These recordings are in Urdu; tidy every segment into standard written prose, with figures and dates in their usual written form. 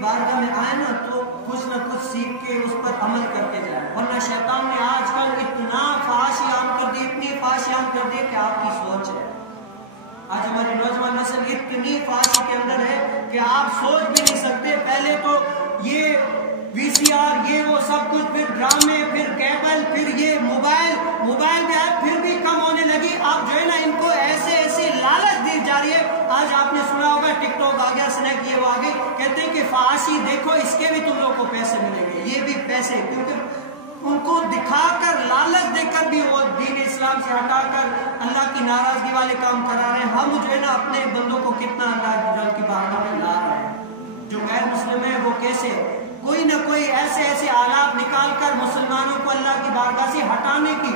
بارگاہ میں آئے نا تو کچھ نہ کچھ سیکھ کے اس پر عمل کرتے جائیں، ورنہ شیطان نے آج کل اتنا فحاشی عام کر دی، اتنی فحاشی عام کر دی کہ آپ کی سوچ ہے، آج ہماری نوجوان نسل اتنی فحاشی کے اندر ہے کہ آپ سوچ بھی نہیں سکتے۔ پہلے تو یہ وی سی آر، یہ وہ سب کچھ، پھر ڈرامے، پھر کیبل، پھر یہ موبائل بھی آئے، پھر بھی کم ہونے لگی۔ اب جو ہے نا ان کو ایسے لالچ دی جا رہی ہے۔ آج آپ نے سنا ہوگا ٹک ٹاک آ گیا، اسنیک یہ وہ آ گئی، کہتے ہیں کہ فحاشی دیکھو، اس کے بھی تم لوگوں کو پیسے ملیں گے، یہ بھی پیسے، کیونکہ ان کو دکھا کر، لالچ دے کر بھی وہ دین اسلام سے ہٹا کر اللہ کی ناراضگی والے کام کرا رہے ہیں۔ ہم جو ہے نا اپنے بندوں کو کتنا اللہ کی بارگاہ میں لا رہے ہیں۔ جو غیر مسلم ہے وہ کیسے کوئی نہ کوئی ایسے آلات نکال کر مسلمانوں کو اللہ کی بارگاہ سے ہٹانے کی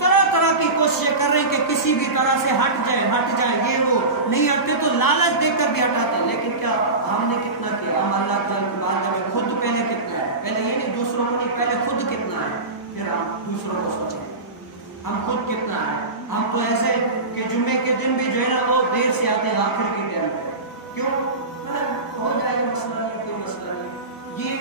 طرح کی کوششیں کر رہے ہیں کہ کسی بھی طرح سے ہٹ جائیں، یہ وہ نہیں ہٹتے تو لالچ دے کر بھی ہٹاتے ہیں۔ لیکن کیا ہم نے کتنا کیا؟ ہم اللہ تعالیٰ کی بارگاہ میں خود پہلے کتنا ہے، پہلے یہ نہیں دوسروں کو نہیں، پہلے خود کتنا ہے، پھر ہم دوسروں کو سوچیں ہم خود کتنا ہے۔ ہم تو ایسے کہ جمعے کے دن بھی جو ہے نا وہ دیر سے آتے ہیں آخر کے ٹائم پہ، کیوں؟ ہو جائے گا مسئلہ نہیں، کوئی مسئلہ نہیں۔ یہ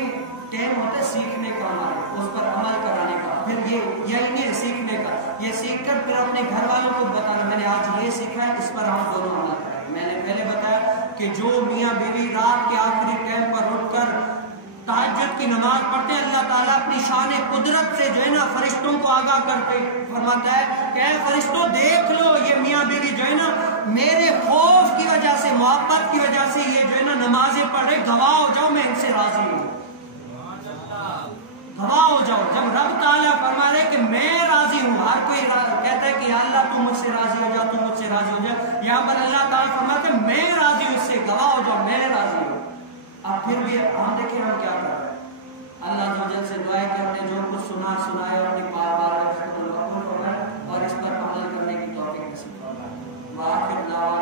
ٹائم ہوتا ہے سیکھنے کا، ہمارا اس پر عمل کرانے کا، پھر یہی نہیں سیکھنے کا، یہ سیکھ کر پھر اپنے گھر والوں کو بتانا، میں نے آج یہ سیکھا ہے، اس پر ہم دونوں عمل کریں۔ میں نے پہلے بتایا کہ جو میاں بیوی رات کے آخری ٹائم پر اٹھ کر تہجد کی نماز پڑھتے ہیں، اللہ تعالیٰ اپنی شان قدرت سے جو ہے نا فرشتوں کو آگاہ کرتے فرماتا ہے کہ اے فرشتوں دیکھ لو، یہ میاں بیوی جو ہے نا میرے خوف کی وجہ سے، محبت کی وجہ سے یہ جو ہے نا نمازیں پڑھ رہے، گواہ ہو جاؤ میں ان سے راضی ہوں، گواہ ہو جاؤ۔ جب رب تعالیٰ فرما رہے کہ میں راضی ہوں، ہر کوئی کہتا ہے کہ یا اللہ تو مجھ سے راضی ہو جا، تو مجھ سے راضی ہو جا، یہاں پر اللہ تعالیٰ فرماتے ہیں میں راضی ہوں، اس سے گواہ ہو جاؤ، میں راضی ہوں۔ اب پھر بھی ہم دیکھیں ہم کیا کر رہے ہیں۔ اللہ عز و جل سے دعا ہے کہ ہم نے جو کچھ سنا ہے اپنی بار اور اس پر عمل کرنے کی توفیق نصیب فرمائے۔ وآخر دعوانا